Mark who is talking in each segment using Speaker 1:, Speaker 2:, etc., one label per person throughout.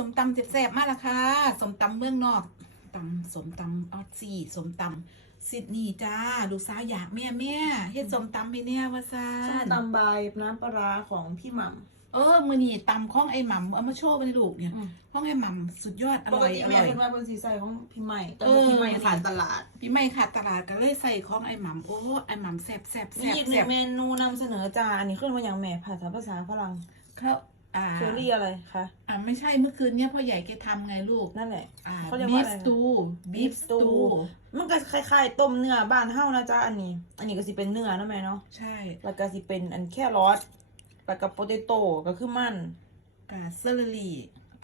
Speaker 1: สมตำแซ่บๆมากละค่ะสมตำเมืองนอกตำสมตำออสซี่สมตำซิดนีย์จ้าลูกสาวอยากแม่แม่เฮ็ดสมตำให้เนี่ยว่าซา
Speaker 2: ส้มตำบายน้ำปลาร้าของพี่หม่
Speaker 1: เออมือนี่ตำข้องไอ้หม่ำเอามาโชว์ไปลูกเนี่ยำ
Speaker 2: อืม
Speaker 1: ข้องไอ้หม่ำสุดยอดอ
Speaker 2: ป
Speaker 1: ร่
Speaker 2: ก
Speaker 1: อย
Speaker 2: ติ
Speaker 1: อ
Speaker 2: แม่
Speaker 1: ร่อย
Speaker 2: เป็นว่าเป็นสีใสของพี่ใหม่ แต่
Speaker 1: เออ
Speaker 2: พี่ใหม่ขาดตลาด
Speaker 1: พี่ไม่ขาดตลาดก็เลยใส่ข้องไอ้หม่ำโอ้ไอ้หม่ำแซ่บแซ่บ
Speaker 2: มี
Speaker 1: แซ่บ
Speaker 2: อีกหนึ่
Speaker 1: แซ่
Speaker 2: ง
Speaker 1: บ
Speaker 2: เมนูนำเสนอจ้าอันนี้ขึ้นมาอย่างแม่ภาษาภาษาฝรั่ง
Speaker 1: เขา อ่า
Speaker 2: เคอรี่อะไรคะ
Speaker 1: อ่าไม่ใช่เมื่อคืนเนี่ยพ่อใหญ่แกทำไงลูก
Speaker 2: นั่นแหละ
Speaker 1: อ่า
Speaker 2: เขาเรียก
Speaker 1: บี
Speaker 2: ว่า
Speaker 1: ฟ
Speaker 2: อะไร
Speaker 1: สตูบีฟสตู
Speaker 2: มันก็คล้ายๆต้มเนื้อบ้านเฮานะจ๊ะอันนี้ อันนี้ก็สิเป็นเนื้อเนาะแม่เนาะ
Speaker 1: ใช่
Speaker 2: แล้วก็สิเป็นอันแครอทแล้วก็โปเตโต้ก็คือมัน
Speaker 1: กาเซอร์รี่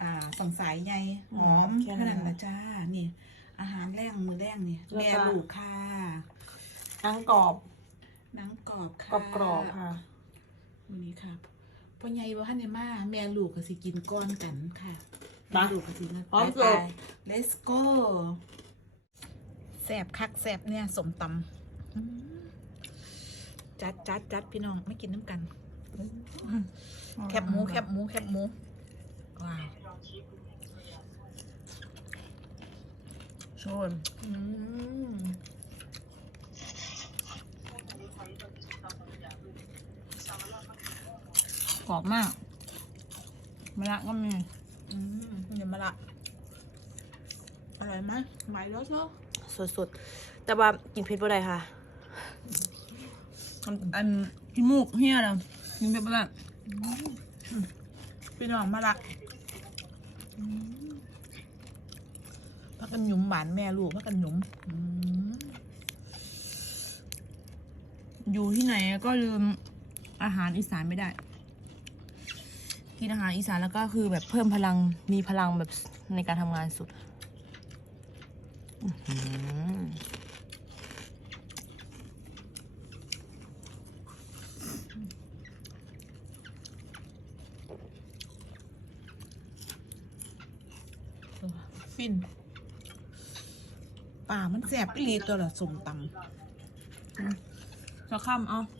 Speaker 1: อ่าสองสายใยหอม
Speaker 2: อืมแค่
Speaker 1: ข
Speaker 2: นั้น
Speaker 1: นาดละจ้านี่ อาหารแรงมือแรงนี่
Speaker 2: แล้วก็
Speaker 1: แม่ลูกค่ะ
Speaker 2: หนังกรอบ
Speaker 1: หนังกรอบค่ะ
Speaker 2: กรอบๆค่ะ
Speaker 1: วันนี้ครับ พ่อใหญ่ว่าท่านเนี่ยมา แม่ลูกก็สิกินก้อนกันค่ะ
Speaker 2: มา
Speaker 1: แม่ลูกก็สิมา
Speaker 2: พร้อม
Speaker 1: ไป
Speaker 2: เสิร์ฟ
Speaker 1: ๆ let's go แสบคักแสบเนี่ยสมตำอืมจัดจัดจัดพี่น้องไม่กินน้ำกัน แคบหมูแคบหมูแคบหมูว้าว
Speaker 2: ชน
Speaker 1: อืม
Speaker 2: กรอบมากมะระก็มี
Speaker 1: อืมเดี๋ยวมาละอร่อยไหมไหมแล้วเนาะ
Speaker 2: สดๆ แต่ว่ากินเผ็ดบ่ได้ค่ะ อันกินมูกเฮียแล้วกินเผ็ดบ่ได้
Speaker 1: พี่น้องมาละอืมพักกันหยุมหวานแม่ลูกพักกันหยุมอืม
Speaker 2: อยู่ที่ไหนก็ลืมอาหารอีสานไม่ได้ กินอาหารอีสานแล้วก็คือแบบเพิ่มพลังมีพลังแบบในการทำงานสุดอื้อหือ
Speaker 1: ฟินป่ามันแสบอีหลีตัวละสมต
Speaker 2: จะข้ามเอาำ